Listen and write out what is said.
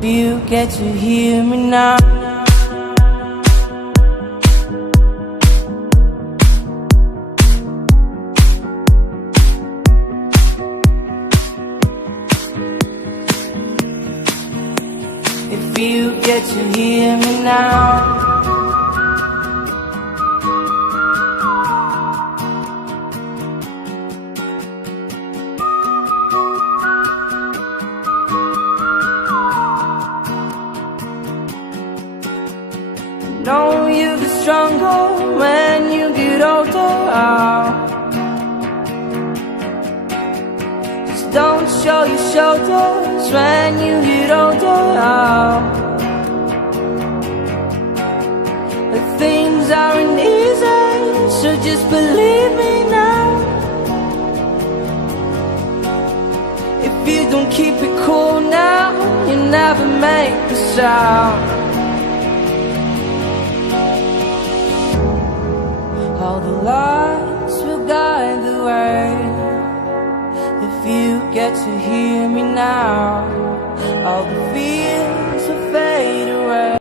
You get to hear me now. If you get to hear me now. Know you get stronger when you get older. Just don't show your shoulders when you get older. But things aren't easy, so just believe me now. If you don't keep it cool now, you never make the sound. All the lights will guide the way. If you get to hear me now, all the fears will fade away.